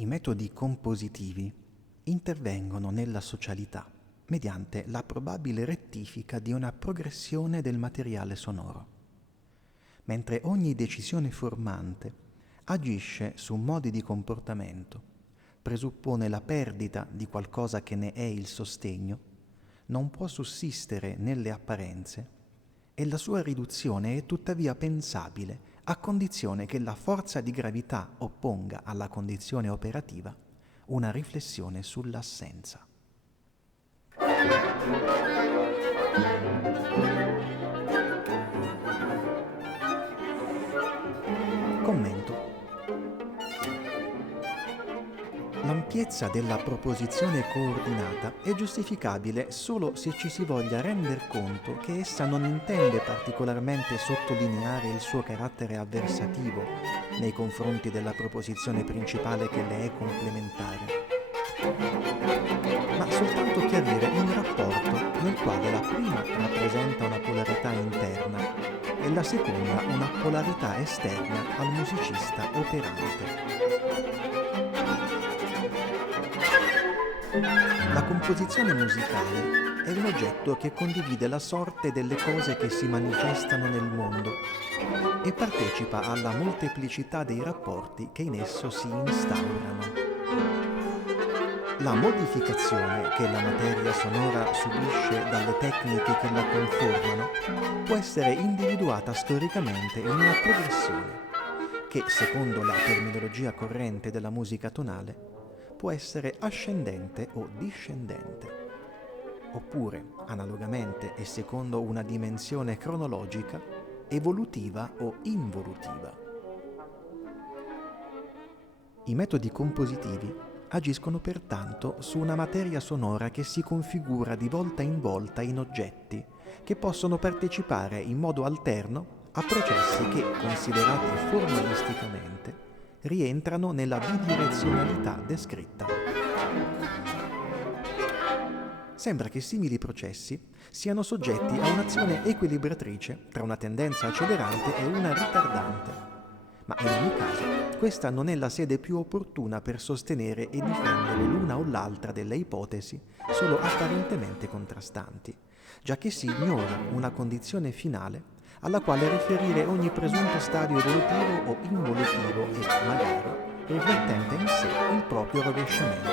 I metodi compositivi intervengono nella socialità mediante la probabile rettifica di una progressione del materiale sonoro, mentre ogni decisione formante agisce su modi di comportamento, presuppone la perdita di qualcosa che ne è il sostegno, non può sussistere nelle apparenze e la sua riduzione è tuttavia pensabile a condizione che la forza di gravità opponga alla condizione operativa una riflessione sull'assenza. Commento. L'ampiezza della proposizione coordinata è giustificabile solo se ci si voglia render conto che essa non intende particolarmente sottolineare il suo carattere avversativo nei confronti della proposizione principale che le è complementare, ma soltanto chiarire un rapporto nel quale la prima rappresenta una polarità interna e la seconda una polarità esterna al musicista operante. La composizione musicale è un oggetto che condivide la sorte delle cose che si manifestano nel mondo e partecipa alla molteplicità dei rapporti che in esso si instaurano. La modificazione che la materia sonora subisce dalle tecniche che la conformano può essere individuata storicamente in una progressione che, secondo la terminologia corrente della musica tonale, può essere ascendente o discendente, oppure, analogamente e secondo una dimensione cronologica, evolutiva o involutiva. I metodi compositivi agiscono pertanto su una materia sonora che si configura di volta in oggetti che possono partecipare in modo alterno a processi che, considerati formalisticamente, rientrano nella bidirezionalità descritta. Sembra che simili processi siano soggetti a un'azione equilibratrice tra una tendenza accelerante e una ritardante, ma in ogni caso questa non è la sede più opportuna per sostenere e difendere l'una o l'altra delle ipotesi solo apparentemente contrastanti, giacché si ignora una condizione finale alla quale riferire ogni presunto stadio evolutivo o involutivo e, magari, riflettente in sé il proprio rovesciamento.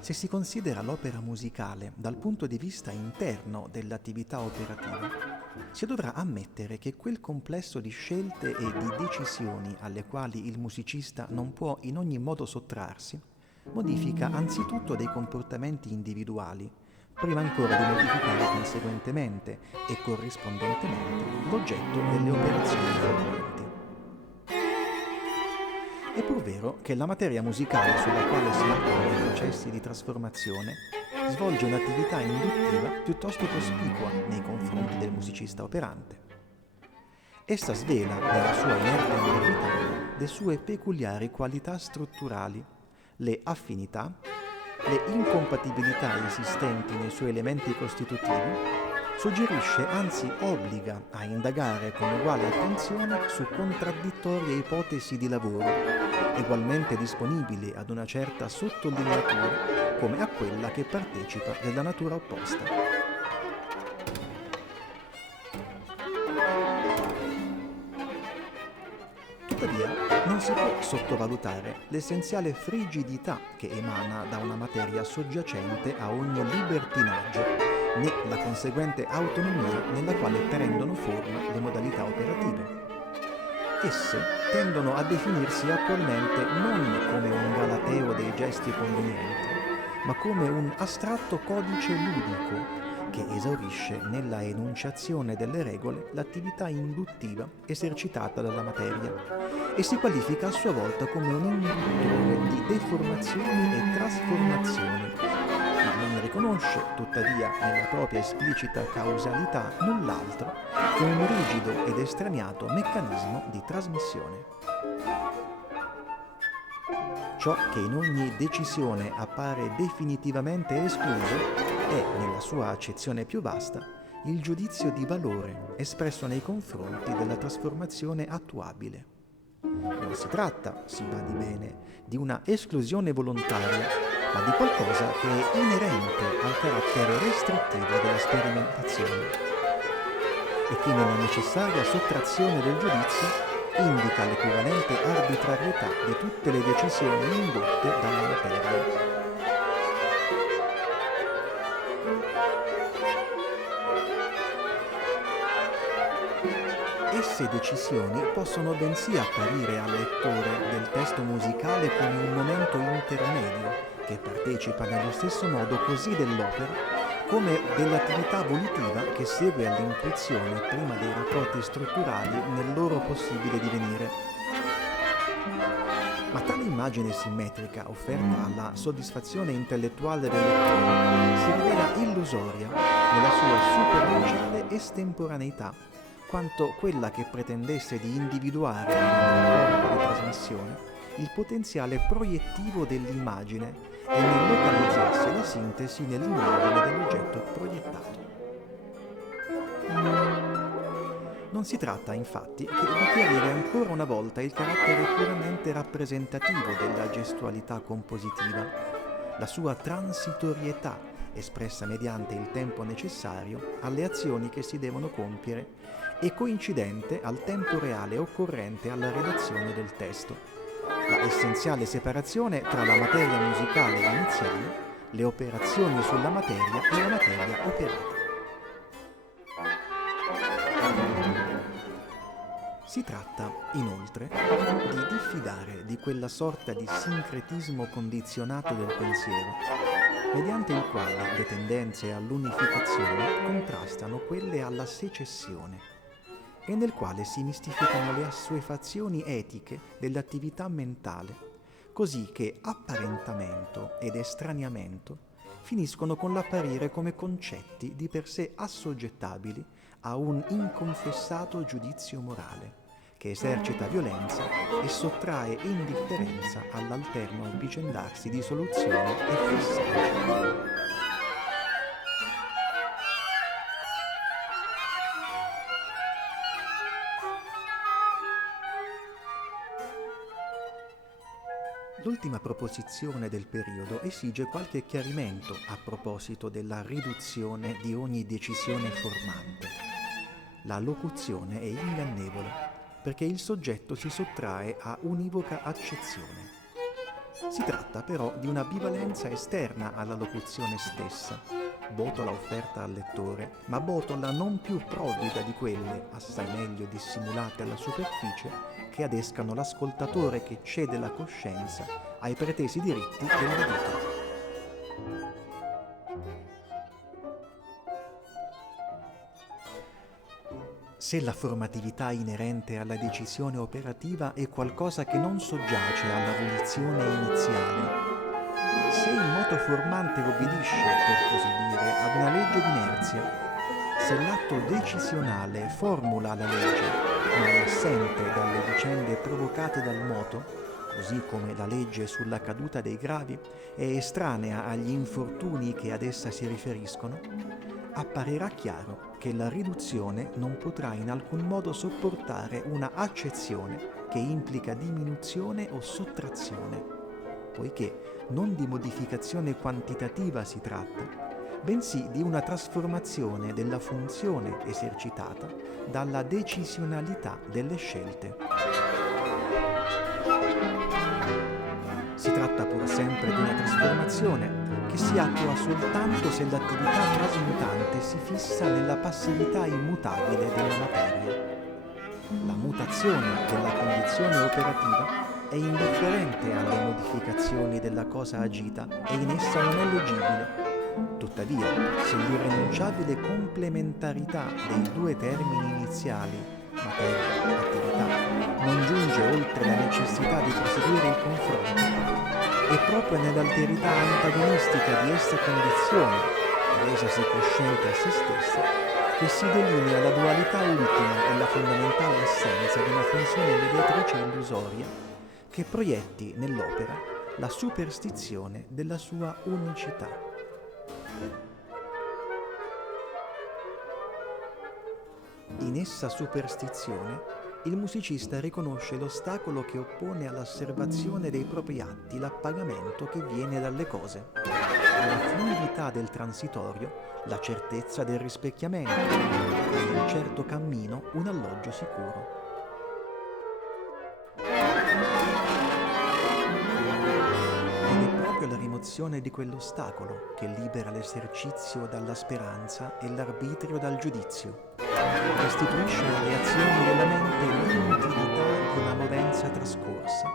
Se si considera l'opera musicale dal punto di vista interno dell'attività operativa, si dovrà ammettere che quel complesso di scelte e di decisioni alle quali il musicista non può in ogni modo sottrarsi, modifica anzitutto dei comportamenti individuali, prima ancora di modificare conseguentemente e corrispondentemente l'oggetto delle operazioni frequenti. È pur vero che la materia musicale sulla quale si attuano i processi di trasformazione svolge un'attività induttiva piuttosto cospicua nei confronti del musicista operante. Essa svela nella sua inerte ambiguità le sue peculiari qualità strutturali, le affinità, le incompatibilità esistenti nei suoi elementi costitutivi, suggerisce, anzi obbliga a indagare con uguale attenzione su contraddittorie ipotesi di lavoro, ugualmente disponibili ad una certa sottolineatura come a quella che partecipa della natura opposta. Tuttavia, non si può sottovalutare l'essenziale frigidità che emana da una materia soggiacente a ogni libertinaggio, né la conseguente autonomia nella quale prendono forma le modalità operative. Esse tendono a definirsi attualmente non come un galateo dei gesti convenienti, ma come un astratto codice ludico che esaurisce nella enunciazione delle regole l'attività induttiva esercitata dalla materia e si qualifica a sua volta come un induttore di deformazioni e trasformazioni, ma non riconosce, tuttavia, nella propria esplicita causalità null'altro che un rigido ed estremiato meccanismo di trasmissione. Ciò che in ogni decisione appare definitivamente escluso è, nella sua accezione più vasta, il giudizio di valore espresso nei confronti della trasformazione attuabile. Non si tratta, si badi bene, di una esclusione volontaria, ma di qualcosa che è inerente al carattere restrittivo della sperimentazione e che nella necessaria sottrazione del giudizio indica l'equivalente arbitrarietà di tutte le decisioni indotte dalla materia. Esse decisioni possono bensì apparire al lettore del testo musicale come un momento intermedio che partecipa nello stesso modo così dell'opera come dell'attività volitiva che segue all'intuizione prima dei rapporti strutturali nel loro possibile divenire. Ma tale immagine simmetrica offerta alla soddisfazione intellettuale del lettore si rivela illusoria nella sua superficiale estemporaneità, quanto quella che pretendesse di individuare nel rapporto di trasmissione il potenziale proiettivo dell'immagine e nel localizzarsi la sintesi nell'immagine dell'oggetto proiettato. Non si tratta infatti che di chiarire ancora una volta il carattere puramente rappresentativo della gestualità compositiva, la sua transitorietà espressa mediante il tempo necessario alle azioni che si devono compiere e coincidente al tempo reale occorrente alla redazione del testo. La essenziale separazione tra la materia musicale iniziale, le operazioni sulla materia e la materia operata. Si tratta, inoltre, di diffidare di quella sorta di sincretismo condizionato del pensiero, mediante il quale le tendenze all'unificazione contrastano quelle alla secessione, e nel quale si mistificano le assuefazioni etiche dell'attività mentale, così che apparentamento ed estraniamento finiscono con l'apparire come concetti di per sé assoggettabili a un inconfessato giudizio morale, che esercita violenza e sottrae indifferenza all'alterno avvicendarsi di soluzioni e fissaggi. L'ultima proposizione del periodo esige qualche chiarimento a proposito della riduzione di ogni decisione formante. La locuzione è ingannevole, perché il soggetto si sottrae a univoca accezione. Si tratta però di una bivalenza esterna alla locuzione stessa, botola offerta al lettore, ma botola non più provvida di quelle, assai meglio dissimulate alla superficie, che adescano l'ascoltatore che cede la coscienza ai pretesi diritti dell'udito. Se la formatività inerente alla decisione operativa è qualcosa che non soggiace alla volizione iniziale, se il moto formante obbedisce, per così dire, ad una legge d'inerzia, se l'atto decisionale formula la legge, ma è assente dalle vicende provocate dal moto, così come la legge sulla caduta dei gravi è estranea agli infortuni che ad essa si riferiscono, apparirà chiaro che la riduzione non potrà in alcun modo sopportare una accezione che implica diminuzione o sottrazione, poiché non di modificazione quantitativa si tratta, bensì di una trasformazione della funzione esercitata dalla decisionalità delle scelte. Si tratta pur sempre di una trasformazione che si attua soltanto se l'attività trasmutante si fissa nella passività immutabile della materia. La mutazione della condizione operativa è indifferente alle modificazioni della cosa agita e in essa non è leggibile. Tuttavia, se l'irrinunciabile complementarità dei due termini iniziali, materia e attività, non giunge oltre la necessità di proseguire il confronto, è proprio nell'alterità antagonistica di essa condizione, resasi cosciente a se stessa, che si delinea la dualità ultima e la fondamentale essenza di una funzione mediatrice illusoria che proietti nell'opera la superstizione della sua unicità. In essa superstizione, il musicista riconosce l'ostacolo che oppone all'osservazione dei propri atti l'appagamento che viene dalle cose, alla fluidità del transitorio la certezza del rispecchiamento, all'incerto cammino un alloggio sicuro. Ed è proprio la rimozione di quell'ostacolo che libera l'esercizio dalla speranza e l'arbitrio dal giudizio. Restituisce alle azioni della mente l'inutilità di una movenza trascorsa.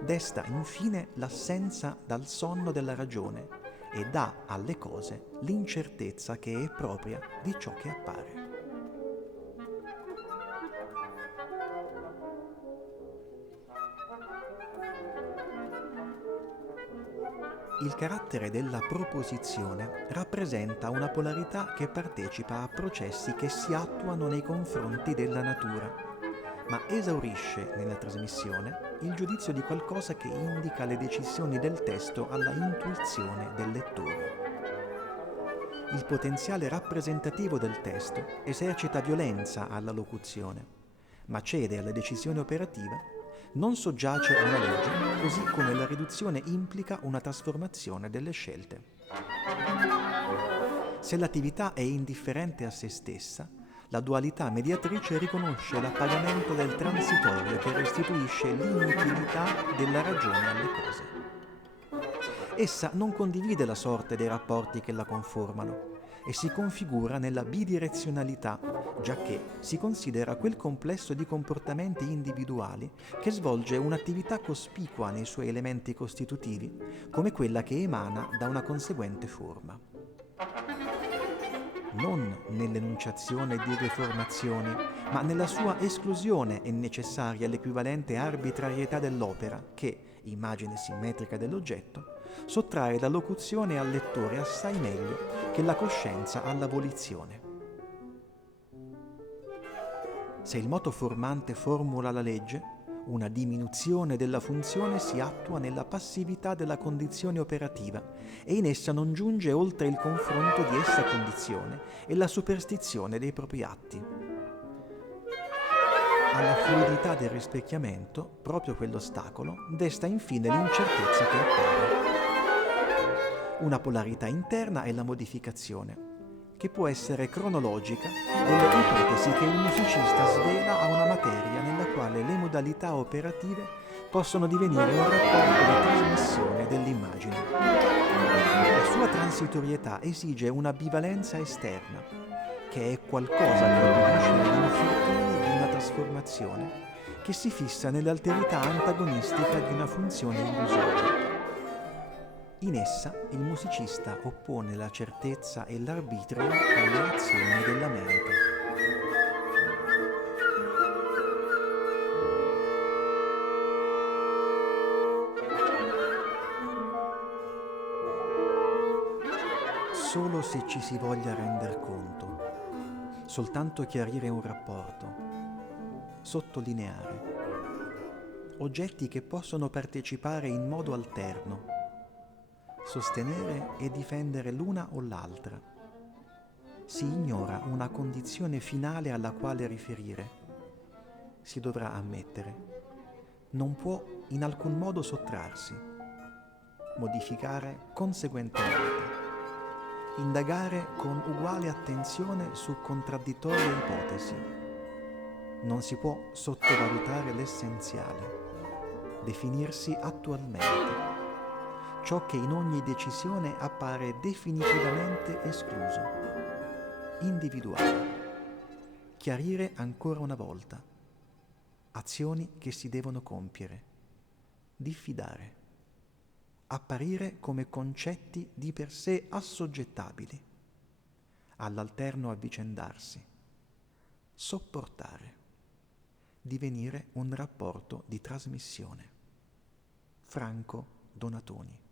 Desta infine l'assenza dal sonno della ragione e dà alle cose l'incertezza che è propria di ciò che appare. Il carattere della proposizione rappresenta una polarità che partecipa a processi che si attuano nei confronti della natura, ma esaurisce nella trasmissione il giudizio di qualcosa che indica le decisioni del testo alla intuizione del lettore. Il potenziale rappresentativo del testo esercita violenza alla locuzione, ma cede alle decisioni operative, non soggiace a una legge, così come la riduzione implica una trasformazione delle scelte. Se l'attività è indifferente a se stessa, la dualità mediatrice riconosce l'appagamento del transitorio che restituisce l'inutilità della ragione alle cose. Essa non condivide la sorte dei rapporti che la conformano e si configura nella bidirezionalità, giacché si considera quel complesso di comportamenti individuali che svolge un'attività cospicua nei suoi elementi costitutivi, come quella che emana da una conseguente forma. Non nell'enunciazione di deformazioni, ma nella sua esclusione è necessaria l'equivalente arbitrarietà dell'opera che, immagine simmetrica dell'oggetto, sottrae la locuzione al lettore assai meglio che la coscienza alla volizione. Se il moto formante formula la legge, una diminuzione della funzione si attua nella passività della condizione operativa e in essa non giunge oltre il confronto di essa condizione e la superstizione dei propri atti. Alla fluidità del rispecchiamento, proprio quell'ostacolo, desta infine l'incertezza che appare. Una polarità interna è la modificazione, che può essere cronologica delle ipotesi che il musicista svela a una materia nella quale le modalità operative possono divenire un rapporto di trasmissione dell'immagine. La sua transitorietà esige una bivalenza esterna, che è qualcosa che obbedisce agli infortuni di una trasformazione che si fissa nell'alterità antagonistica di una funzione illusoria. In essa il musicista oppone la certezza e l'arbitrio alle azioni della mente. Solo se ci si voglia render conto, soltanto chiarire un rapporto, sottolineare, oggetti che possono partecipare in modo alterno, sostenere e difendere l'una o l'altra. Si ignora una condizione finale alla quale riferire. Si dovrà ammettere. Non può in alcun modo sottrarsi. Modificare conseguentemente. Indagare con uguale attenzione su contraddittorie ipotesi. Non si può sottovalutare l'essenziale. Definirsi attualmente. Ciò che in ogni decisione appare definitivamente escluso, individuale. Chiarire ancora una volta. Azioni che si devono compiere. Diffidare. Apparire come concetti di per sé assoggettabili. All'alterno avvicendarsi. Sopportare. Divenire un rapporto di trasmissione. Franco Donatoni.